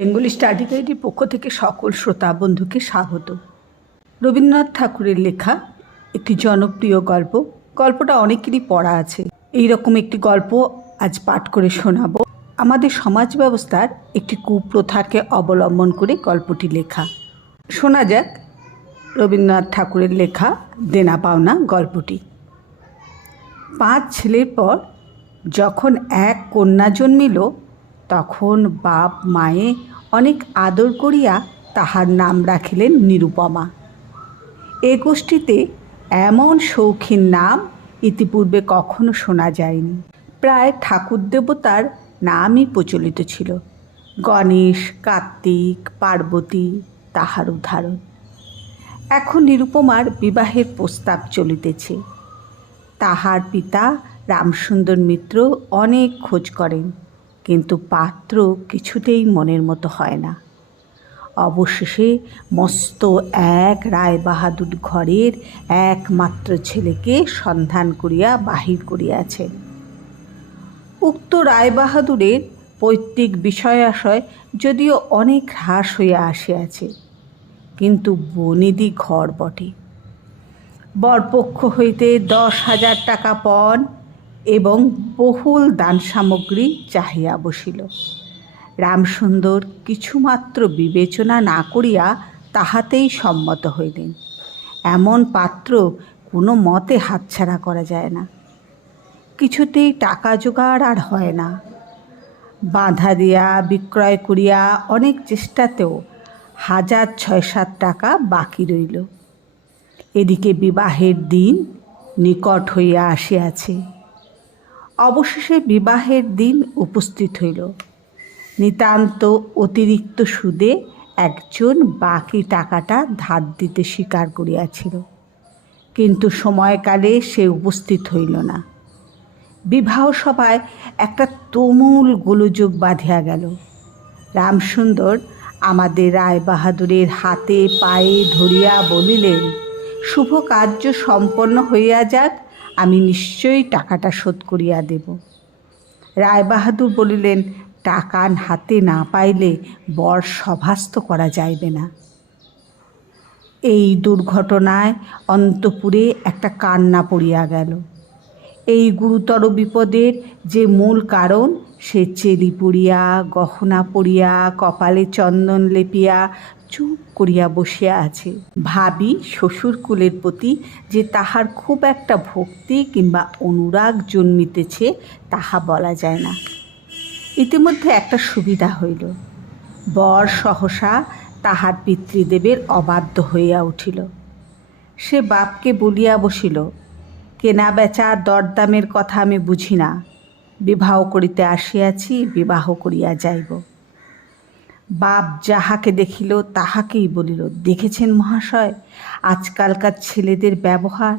Bengali study গাইডের পক্ষ থেকে সকল শ্রোতা বন্ধুকে স্বাগত। রবীন্দ্রনাথ ঠাকুরের লেখা একটি জনপ্রিয় গল্প। গল্পটা অনেকেরই পড়া আছে। এই রকম একটি গল্প আজ পাঠ করে শোনাবো। আমাদের সমাজ ব্যবস্থার একটি কুপ্রথাকে অবলম্বন করে গল্পটি লেখা। শোনা যাক রবীন্দ্রনাথ ঠাকুরের লেখা দেনা পাওনা গল্পটি। পাঁচ ছেলের পর যখন এক কন্যা জন্মিল তখন বাপ মায়ে অনেক আদর করিয়া তাহার নাম রাখিলেন নিরুপমা। এ গোষ্ঠীতে এমন শৌখিন নাম ইতিপূর্বে কখনো শোনা যায়নি। প্রায় ঠাকুর দেবতার নামই প্রচলিত ছিল। গণেশ, কার্তিক, পার্বতী তাহার উদাহরণ। এখন নিরুপমার বিবাহের প্রস্তাব চলিতেছে। তাহার পিতা রামসুন্দর মিত্র অনেক খোঁজ করেন। কিন্তু পাত্র কিছুতেই মনের মতো হয় না। অবশেষে মস্ত এক রায় বাহাদুর ঘরের একমাত্র ছেলেকে সন্ধান করিয়া বাহির করিয়াছে। উক্ত রায়বাহাদুরের পৈতৃক বিষয়াশয় যদিও অনেক হ্রাস হইয়া আসিয়াছে, কিন্তু বনিদি ঘর বটে। বরপক্ষ হইতে দশ হাজার টাকা পণ এবং বহুল দান সামগ্রী চাহিয়া বসিল। রামসুন্দর কিছুমাত্র বিবেচনা না করিয়া তাহাতেই সম্মত হইলেন। এমন পাত্র কোনো মতে হাতছাড়া করা যায় না। কিছুতেই টাকা জোগাড় আর হয় না। বাঁধা দিয়া বিক্রয় করিয়া অনেক চেষ্টাতেও হাজার ছয় সাত টাকা বাকি রইল। এদিকে বিবাহের দিন নিকট হইয়া আসিয়াছে। অবশেষে বিবাহের দিন উপস্থিত হইল। নিতান্ত অতিরিক্ত সুদে একজন বাকি টাকাটা ধার দিতে স্বীকার করিয়াছিল। কিন্তু সময়কালে সে উপস্থিত হইল না। বিবাহ সভায় একটা তুমুল গোলযোগ বাঁধিয়া গেল। রামসুন্দর আমাদের রায় বাহাদুরের হাতে পায়ে ধরিয়া বলিলেন, শুভ কার্য সম্পন্ন হইয়া যাক আমি নিশ্চয়ই টাকাটা শোধ করিয়া দেব। রায়বাহাদুর বলিলেন, টাকা হাতে না পাইলে বর সভাস্ত করা যাইবে না। এই দুর্ঘটনায় অন্তপুরে একটা কান্না পড়িয়া গেল। এই গুরুতর বিপদের যে মূল কারণ, সে চেলি পড়িয়া, গহনা পড়িয়া, কপালে চন্দন লেপিয়া চুপ করিয়া বসিয়া আছে। ভাবি শ্বশুরকুলের প্রতি যে তাহার খুব একটা ভক্তি কিংবা অনুরাগ জন্মিতেছে, তাহা বলা যায় না। ইতিমধ্যে একটা সুবিধা হইল। বর সহসা তাহার পিতৃদেবের অবাধ্য হইয়া উঠিল। সে বাপকে বলিয়া বসিল, কেনা বেচা দরদামের কথা আমি বুঝি না। বিবাহ করিতে আসিয়াছি, বিবাহ করিয়া যাইব। বাপ যাহাকে দেখিল, তাহাকেই বলিল, দেখেছেন মহাশয়, আজকালকার ছেলেদের ব্যবহার।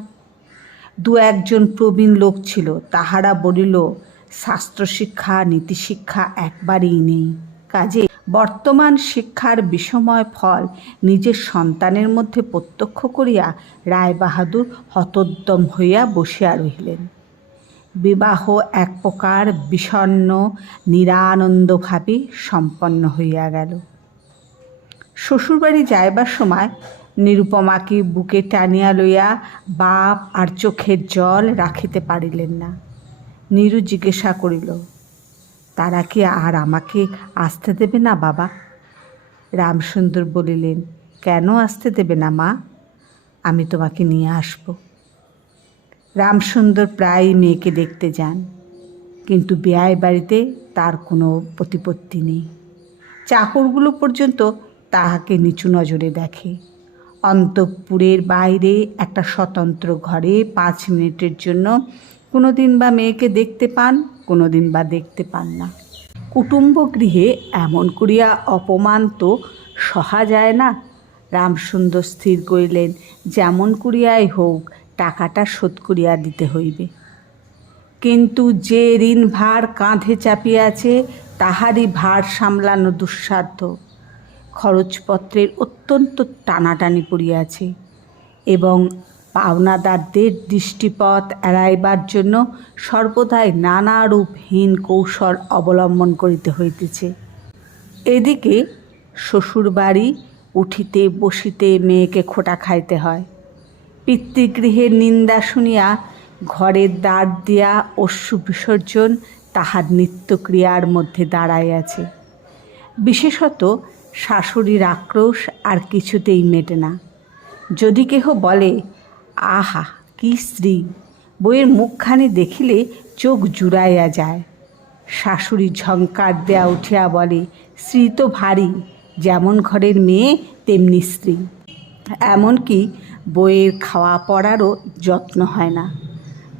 দু একজন প্রবীণ লোক ছিল, তাহারা বলিল, শাস্ত্রশিক্ষা, নীতিশিক্ষা একবারেই নেই। কাজে বর্তমান শিক্ষার বিষময় ফল নিজের সন্তানের মধ্যে প্রত্যক্ষ করিয়া রায়বাহাদুর হতোদ্যম হইয়া বসিয়া রহিলেন। বিবাহ এক প্রকার বিষণ্ন নিরানন্দভাবে সম্পন্ন হইয়া গেল। শ্বশুরবাড়ি যাইবার সময় নিরুপমাকে বুকে টানিয়া লইয়া বাপ আর চোখের জল রাখিতে পারিলেন না। নিরু জিজ্ঞাসা করিল, তারা কি আর আমাকে আসতে দেবে না বাবা? রামসুন্দর বলিলেন, কেন আসতে দেবে না মা? আমি তোমাকে নিয়ে আসব। রামসুন্দর প্রায়ই মেয়েকে দেখতে যান। কিন্তু বেয়ায় বাড়িতে তার কোনো প্রতিপত্তি নেই। চাকরগুলো পর্যন্ত তাহাকে নিচু নজরে দেখে। অন্তঃপুরের বাইরে একটা স্বতন্ত্র ঘরে পাঁচ মিনিটের জন্য কোনো দিন বা মেয়েকে দেখতে পান কোনো দিন বা দেখতে পান না। কুটুম্ব গৃহে এমন করিয়া অপমান তো সহা যায় না। রামসুন্দর স্থির করিলেন, যেমন করিয়াই হোক টাকাটা শোধ করিয়া দিতে হইবে। কিন্তু যে ঋণ ভার কাঁধে চাপিয়াছে তাহারই ভার সামলানো দুঃসাধ্য। খরচপত্রের অত্যন্ত টানাটানি পড়িয়াছে এবং পাওনাদারদের দৃষ্টিপথ এড়াইবার জন্য সর্বদাই নানারূপহীন কৌশল অবলম্বন করিতে হইতেছে। এদিকে শ্বশুরবাড়ি উঠিতে বসিতে মেয়েকে খোটা খাইতে হয়। পিতৃগৃহের নিন্দা শুনিয়া ঘরের দ্বার দিয়া অশ্রু বিসর্জন তাহার নিত্যক্রিয়ার মধ্যে দাঁড়াইয়াছে। বিশেষত শাশুড়ির আক্রোশ আর কিছুতেই মেটে না। যদি কেহ বলে, আহা, কি স্ত্রী বইয়ের মুখখানি দেখিলে চোখ জুড়াইয়া যায়। শাশুড়ি ঝঙ্কার দেয়া উঠিয়া বলে, স্ত্রী তো ভারী, যেমন ঘরের মেয়ে, তেমনি স্ত্রী। এমনকি বইয়ের খাওয়া পড়ারও যত্ন হয় না।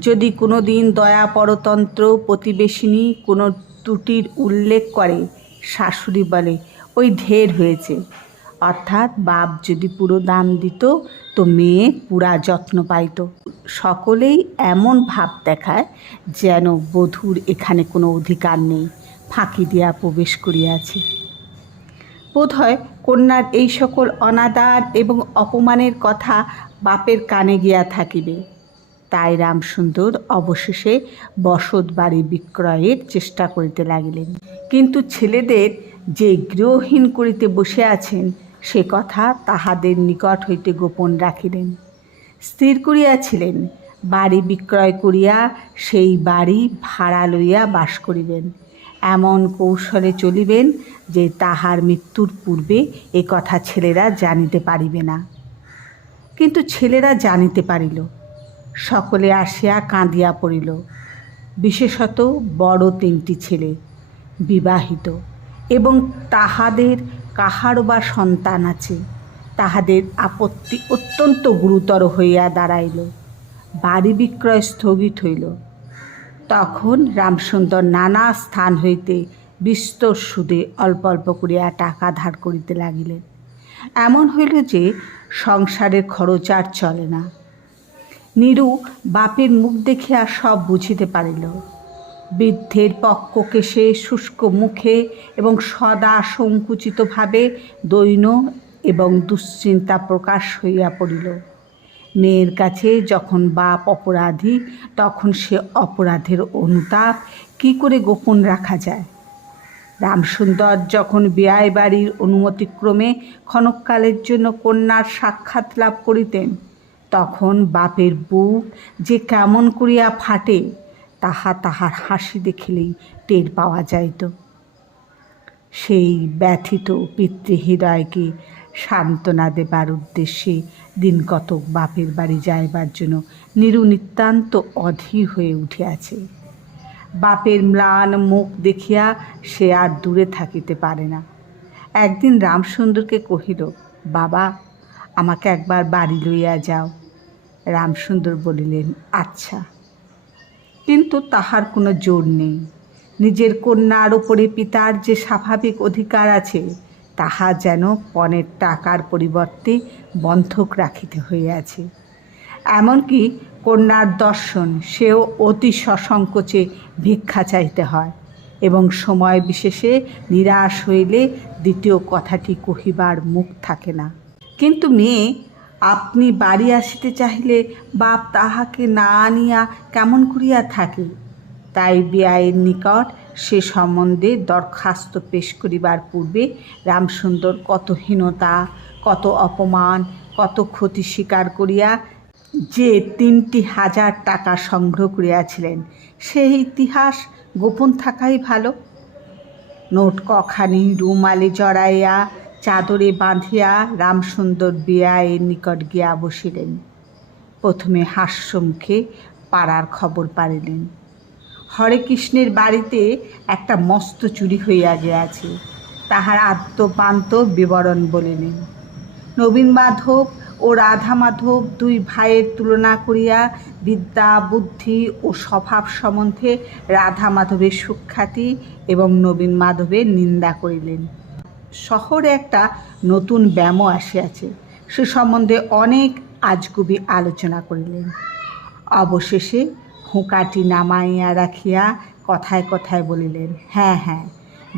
যদি কোনো দিন দয়া পরতন্ত্র প্রতিবেশিনী কোনো ত্রুটির উল্লেখ করে, শাশুড়ি বলে, ওই ঢের হয়েছে। অর্থাৎ বাপ যদি পুরো দাম দিত, তো মেয়ে পুরা যত্ন পাইত। সকলেই এমন ভাব দেখায় যেন বধূর এখানে কোনো অধিকার নেই, ফাঁকি দিয়া প্রবেশ করিয়াছে। বোধহয় কন্যার এই সকল অনাদার এবং অপমানের কথা বাপের কানে গিয়া থাকিবে। তাই রামসুন্দর অবশেষে বসত বাড়ি বিক্রয়ের চেষ্টা করিতে লাগিলেন। কিন্তু ছেলেদের যে গৃহহীন করিতে বসে আছেন, সে কথা তাহাদের নিকট হইতে গোপন রাখিলেন। স্থির করিয়াছিলেন, বাড়ি বিক্রয় করিয়া সেই বাড়ি ভাড়া লইয়া বাস করিবেন। এমন কৌশলে চলিবেন যে তাহার মৃত্যুর পূর্বে এ কথা ছেলেরা জানিতে পারিবে না। কিন্তু ছেলেরা জানিতে পারিল, সকলে আসিয়া কাঁদিয়া পড়িল। বিশেষত বড় তিনটি ছেলে বিবাহিত এবং তাহাদের কাহারও বা সন্তান আছে, তাহাদের আপত্তি অত্যন্ত গুরুতর হইয়া দাঁড়াইল। বাড়ি বিক্রয় স্থগিত হইল। তখন রামসুন্দর নানা স্থান হইতে বিস্তর সুদে অল্প অল্প করিয়া টাকা ধার করিতে লাগিলেন। এমন হইল যে সংসারের খরচ আর চলে না। নীরু বাপের মুখ দেখিয়া সব বুঝিতে পারিল। বৃদ্ধের পক্ক কেশে শুষ্ক মুখে এবং সদা সংকুচিতভাবে দৈন এবং দুশ্চিন্তা প্রকাশ হইয়া পড়িল। মেয়ের কাছে যখন বাপ অপরাধী, তখন সে অপরাধের অনুতাপ কি করে গোপন রাখা যায়? রামসুন্দর যখন বিয়ায় বাড়ির অনুমতিক্রমে ক্ষণকালের জন্য কন্যার সাক্ষাৎ লাভ করিতেন, তখন বাপের বুক যে কেমন করিয়া ফাটে, তাহা তাহার হাসি দেখিলেই টের পাওয়া যাইত। সেই ব্যথিত পিতৃহৃদয়কে সান্ত্বনা দেবার উদ্দেশ্যে দিন কতক বাপের বাড়ি যাইবার জন্য নিরু নিতান্ত অধীর হয়ে উঠিয়াছে। বাপের ম্লান মুখ দেখিয়া সে আর দূরে থাকিতে পারে না। একদিন রামসুন্দরকে কহিল, বাবা, আমাকে একবার বাড়ি লইয়া যাও। রামসুন্দর বলিলেন আচ্ছা। কিন্তু তাহার কোনো জোর নেই। নিজের কন্যার ওপরে পিতার যে স্বাভাবিক অধিকার আছে তাহা যেন পণের টাকার পরিবর্তে বন্ধক রাখিতে হইয়াছে। এমনকি কন্যার দর্শন সেও অতি সসংকোচে ভিক্ষা চাইতে হয় এবং সময় বিশেষে নিরাশ হইলে দ্বিতীয় কথাটি কহিবার মুখ থাকে না। কিন্তু মেয়ে, আপনি বাড়ি আসিতে চাহিলে বাপ তাহাকে না আনিয়া কেমন করিয়া থাকে? তাই বিআইয়ের নিকট সে সম্বন্ধে দরখাস্ত পেশ করিবার পূর্বে রামসুন্দর কত হীনতা, কত অপমান, কত ক্ষতি স্বীকার করিয়া যে তিনটি হাজার টাকা সংগ্রহ করিয়াছিলেন সেই ইতিহাস গোপন থাকাই ভালো। নোট কখানি রুমালে জড়াইয়া, চাদরে বাঁধিয়া রামসুন্দর বিয়ায়ের নিকট গিয়া বসিলেন। প্রথমে হাস্যমুখে পাড়ার খবর পারিলেন। হরে কৃষ্ণের বাড়িতে একটা মস্ত চুরি হইয়া গিয়াছে তাহার আত্মপান্ত বিবরণ বলিলেন নবীন মাধব ও রাধা মাধব দুই ভাইয়ের তুলনা করিয়া বিদ্যা, বুদ্ধি ও স্বভাব সম্বন্ধে রাধা মাধবের সুখ্যাতি এবং নবীন মাধবের নিন্দা করিলেন। শহরে একটা নতুন ব্যায়ামও আসিয়াছে। সে সম্বন্ধে অনেক আজগুবি আলোচনা করিলেন। অবশেষে হুঁকাটি নামাইয়া রাখিয়া কথায় কথায় বলিলেন হ্যাঁ হ্যাঁ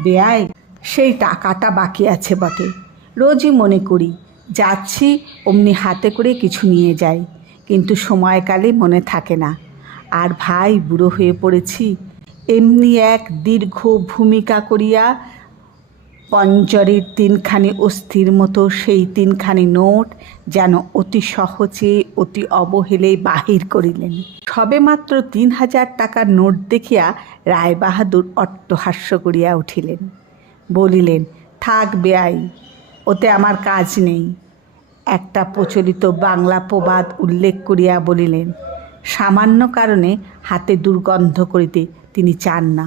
বেয়াই, সেই টাকাটা বাকি আছে বটে। রোজই মনে করি, যাচ্ছি অমনি হাতে করে কিছু নিয়ে যাই, কিন্তু সময়কালে মনে থাকে না। আর ভাই বুড়ো হয়ে পড়েছি, এমনি এক দীর্ঘ ভূমিকা করিয়া পঞ্জরের তিনখানি অস্থির মতো, সেই তিনখানি নোট যেন অতি সহজে, অতি অবহেলে বাহির করিলেন। সবেমাত্র তিন হাজার টাকার নোট দেখিয়া রায়বাহাদুর অট্টহাস্য করিয়া উঠিলেন। বলিলেন, থাক বেআই, ওতে আমার কাজ নেই। একটা প্রচলিত বাংলা প্রবাদ উল্লেখ করিয়া বলিলেন, সামান্য কারণে হাতে দুর্গন্ধ করিতে তিনি চান না।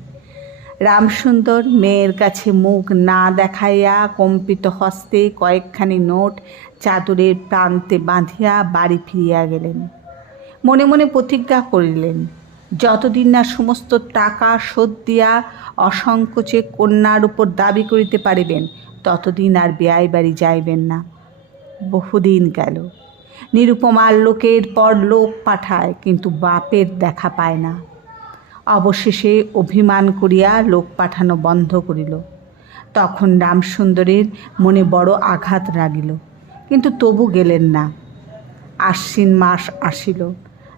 রামসুন্দর মেয়ের কাছে মুখ না দেখাইয়া কম্পিত হস্তে কয়েকখানি নোট চাদরের প্রান্তে বাঁধিয়া বাড়ি ফিরিয়া গেলেন। মনে মনে প্রতিজ্ঞা করিলেন, যতদিন না সমস্ত টাকা শোধ দিয়া অসংকোচে কন্যার উপর দাবি করিতে পারিবেন, ততদিন আর বেয়াই বাড়ি যাইবেন না। বহুদিন গেল। নিরুপমার লোকের পর লোক পাঠায়, কিন্তু বাপের দেখা পায় না। অবশেষে অভিমান করিয়া লোক পাঠানো বন্ধ করিল। তখন রামসুন্দরের মনে বড় আঘাত লাগিল কিন্তু তবু গেলেন না। আশ্বিন মাস আসিল।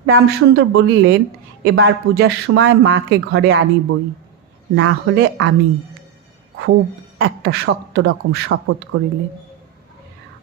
রামসুন্দর বলিলেন, এবার পূজার সময় মাকে ঘরে আনিবই, না হলে আমি খুব একটা শক্ত রকম শপথ করিলেন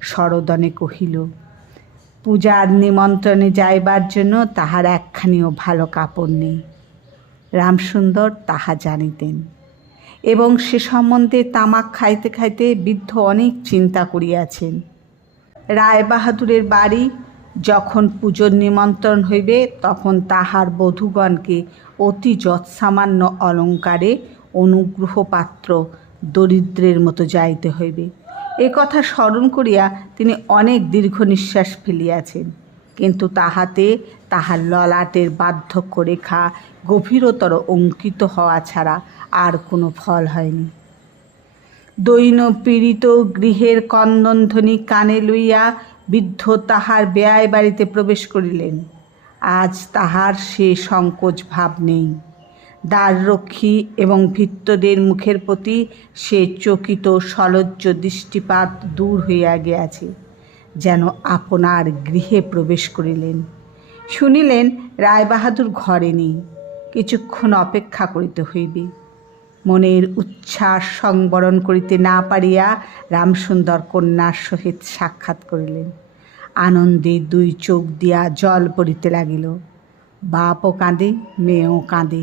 সরদনে কহিল, পূজার নিমন্ত্রণে যাইবার জন্য তাহার একখানিও ভালো কাপড় নেই। রামসুন্দর তাহা জানিতেন এবং সে সম্বন্ধে তামাক খাইতে খাইতে বৃদ্ধ অনেক চিন্তা করিয়াছেন। রায়বাহাদুরের বাড়ি যখন পুজোর নিমন্ত্রণ হইবে তখন তাহার বধূগণকে অতি যৎসামান্য অলঙ্কারে অনুগ্রহপাত্র দরিদ্রের মতো যাইতে হইবে। এ কথা স্মরণ করিয়া তিনি অনেক দীর্ঘ নিঃশ্বাস ফেলিয়াছেন। কিন্তু তাহাতে তাহার ললাটের বার্ধক্য রেখা গভীরতর অঙ্কিত হওয়া ছাড়া আর কোনো ফল হয়নি। দৈন পীড়িত গৃহের কন্দনধ্বনি কানে লইয়া বৃদ্ধ তাহার বেয়ায় বাড়িতে প্রবেশ করিলেন। আজ তাহার সে সংকোচ ভাব নেই। দ্বাররক্ষী এবং ভিত্তদের মুখের প্রতি সে চকিত সলজ্জ দৃষ্টিপাত দূর হইয়া গিয়াছে, যেন আপনার গৃহে প্রবেশ করিলেন। শুনিলেন রায়বাহাদুর ঘরে নেই, কিছুক্ষণ অপেক্ষা করিতে হইবে। মনের উচ্ছ্বাস সংবরণ করিতে না পারিয়া রামসুন্দর কন্যার সহিত সাক্ষাৎ করিলেন। আনন্দে দুই চোখ দিয়া জল পড়িতে লাগিল। বাপও কাঁদে, মেয়েও কাঁদে।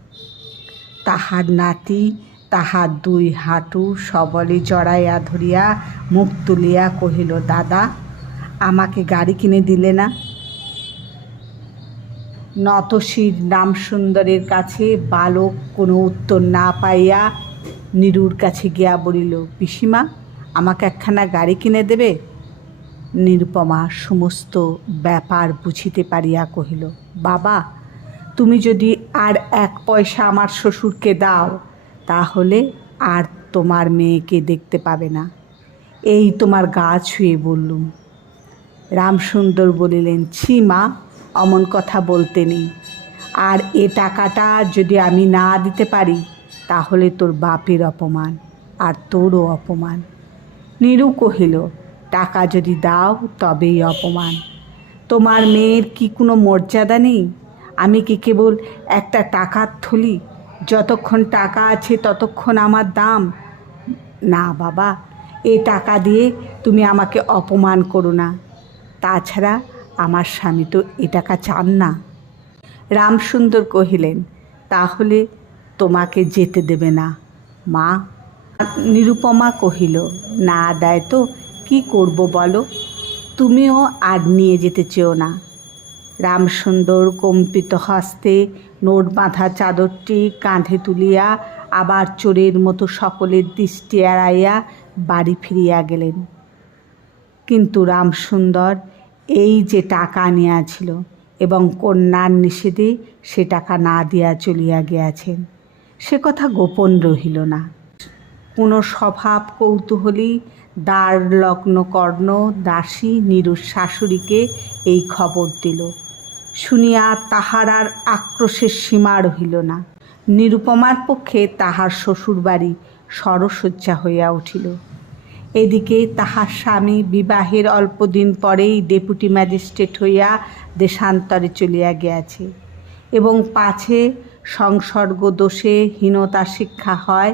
তাহার নাতি, তাহার দুই হাঁটু সবলে জড়াইয়া ধরিয়া মুখ তুলিয়া কহিল, দাদা, আমাকে গাড়ি কিনে দিলে না? নতশির রামসুন্দরের কাছে বালক কোনো উত্তর না পাইয়া নিরুর কাছে গিয়া বলিল, পিসিমা, আমাকে একখানা গাড়ি কিনে দেবে? নিরুপমা সমস্ত ব্যাপার বুঝিতে পারিয়া কহিল, বাবা তুমি যদি আর এক পয়সা আমার শ্বশুরকে দাও, তাহলে আর তোমার মেয়েকে দেখতে পাবে না। এই তোমার গা ছুঁয়ে বললুম। রামসুন্দর বলিলেন, ছি মা, অমন কথা বলতে নেই। আর এ টাকাটা যদি আমি না দিতে পারি, তাহলে তোর বাপের অপমান আর তোরও অপমান। নীরু কহিল, টাকা যদি দাও, তবেই অপমান। তোমার মেয়ের কি কোনো মর্যাদা নেই? আমি কি কেবল একটা টাকার থলি? যতক্ষণ টাকা আছে ততক্ষণ আমার দাম। না বাবা, এ টাকা দিয়ে তুমি আমাকে অপমান করো না। তাছাড়া আমার স্বামী তো এ টাকা চান না। রামসুন্দর কহিলেন, তাহলে তোমাকে যেতে দেবে না, মা। নিরুপমা কহিল, না দেয় তো কি করব বলো? তুমিও আর নিয়ে যেতে চেও না। রামসুন্দর কম্পিত হস্তে নোট বাঁধা চাদরটি কাঁধে তুলিয়া আবার চোরের মতো সকলের দৃষ্টি এড়াইয়া বাড়ি ফিরিয়া গেলেন। কিন্তু রামসুন্দর এই যে টাকা আনিয়াছিল এবং কন্যার নিষেধে সে টাকা না দিয়া চলিয়া গিয়াছেন, সে কথা গোপন রহিল না। কোনো স্বভাব কৌতূহলী দ্বার লগ্ন কর্ণ দাসী নিরুর শাশুড়িকে এই খবর দিল। শুনিয়া তাহার আর আক্রোশের সীমা রহিল না। নিরুপমার পক্ষে তাহার শ্বশুরবাড়ি সরসজ্জা হইয়া উঠিল। এদিকে তাহার স্বামী বিবাহের অল্পদিন পরেই ডেপুটি ম্যাজিস্ট্রেট হইয়া দেশান্তরে চলিয়া গিয়াছে এবং পাছে সংসর্গ দোষে হীনতা শিক্ষা হয়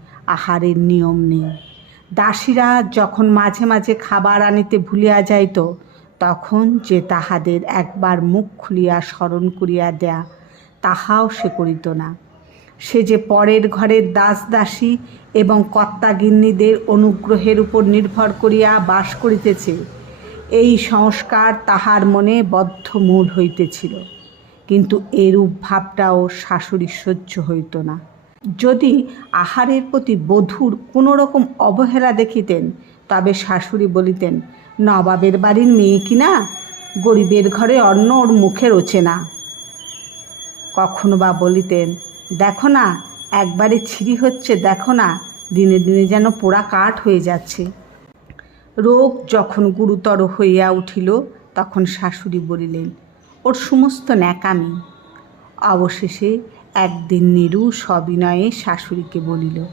আহারের নিয়ম নেই। দাসীরা যখন মাঝে মাঝে খাবার আনিতে ভুলিয়া যাইত, তখন যে তাহাদের একবার মুখ খুলিয়া স্মরণ করিয়া দেয়া, তাহাও সে করিত না। সে যে পরের ঘরের দাস দাসী এবং কর্তাগিন্নিদের অনুগ্রহের উপর নির্ভর করিয়া বাস করিতেছে, এই সংস্কার তাহার মনে বদ্ধমূল হইতেছিল। কিন্তু এরূপ ভাবটাও শাশুড়ি সহ্য হইত না। যদি আহারের প্রতি বধূর কোনো রকম অবহেলা দেখিতেন, তবে শাশুড়ি বলিতেন, নবাবের বাড়ির মেয়ে কিনা গরিবের ঘরে অন্ন ওর মুখে রোচে না। কখনো বা বলিতেন, দেখো না, একবারে ছিঁড়ি হচ্ছে, দেখো না, দিনে দিনে যেন পোড়া কাঠ হয়ে যাচ্ছে। রোগ যখন গুরুতর হইয়া উঠিল, তখন শাশুড়ি বলিলেন, ওর সমস্ত ন্যাকামি। অবশেষে একদিন নিরু সবিনয়ে শাশুড়িকে বলিল,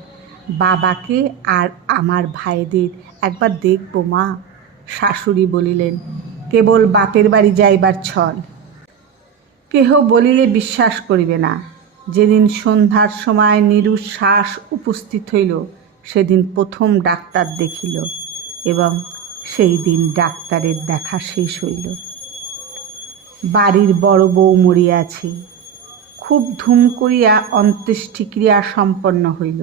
বাবাকে আর আমার ভাইদের একবার দেখব মা। শাশুড়ি বলিলেন, কেবল বাপের বাড়ি যাইবার ছল। কেহ বলিলে বিশ্বাস করিবে না। যেদিন সন্ধ্যার সময় নিরুর শ্বাস উপস্থিত হইল, সেদিন প্রথম ডাক্তার দেখিল এবং সেই দিন ডাক্তারের দেখা শেষ হইল। বাড়ির বড় বউ মরিয়াছে খুব ধুম করিয়া অন্ত্যেষ্টিক্রিয়া সম্পন্ন হইল।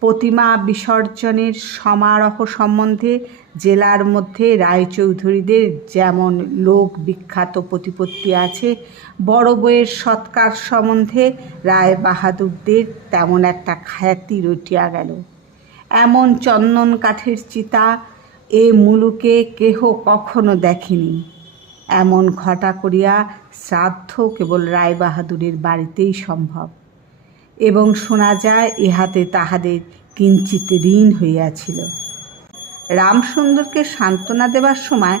প্রতিমা বিসর্জনের সমারোহ সম্বন্ধে জেলার মধ্যে রায়চৌধুরীদের যেমন লোক বিখ্যাত প্রতিপত্তি আছে, বড় বইয়ের সৎকার সম্বন্ধে রায় বাহাদুরদের তেমন একটা খ্যাতি রটিয়া গেল। এমন চন্দন কাঠের চিতা এ মুলুকে কেহ কখনো দেখেনি। এমন ঘটা করিয়া শ্রাদ্ধ কেবল রায়বাহাদুরের বাড়িতেই সম্ভব। এবং শোনা যায়, ইহাতে তাহাদের কিঞ্চিত ঋণ হইয়াছিল। রামসুন্দরকে সান্ত্বনা দেবার সময়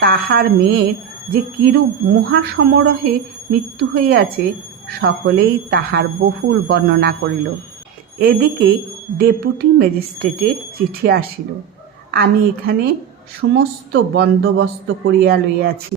তাহার মেয়ের যে কিরূপ মহাসমারোহে মৃত্যু হইয়াছে, সকলেই তাহার বহুল বর্ণনা করিল। এদিকে ডেপুটি ম্যাজিস্ট্রেটের চিঠি আসিল। আমি এখানে সমস্ত বন্দোবস্ত করিয়া লইয়াছি।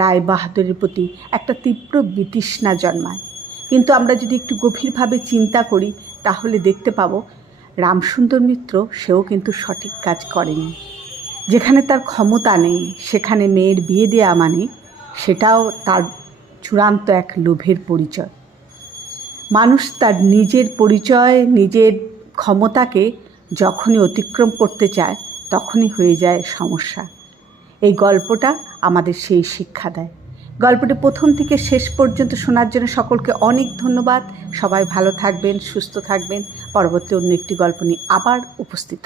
রায় বাহাদুরের প্রতি একটা তীব্র বিতৃষ্ণা জন্মায়। কিন্তু আমরা যদি একটু গভীরভাবে চিন্তা করি, তাহলে দেখতে পাবো রামসুন্দর মিত্র সেও কিন্তু সঠিক কাজ করেনি। যেখানে তার ক্ষমতা নেই, সেখানে মেয়ের বিয়ে দেওয়া মানে সেটাও তার চূড়ান্ত এক লোভের পরিচয়। মানুষ তার নিজের পরিচয়, নিজের ক্ষমতাকে যখনই অতিক্রম করতে চায়, তখনই হয়ে যায় সমস্যা। এই গল্পটা আমাদের সেই শিক্ষা দেয়। গল্পটি প্রথম থেকে শেষ পর্যন্ত শোনার জন্য সকলকে অনেক ধন্যবাদ। সবাই ভালো থাকবেন, সুস্থ থাকবেন। পরবর্তী অন্য একটি গল্প নিয়ে আবার উপস্থিত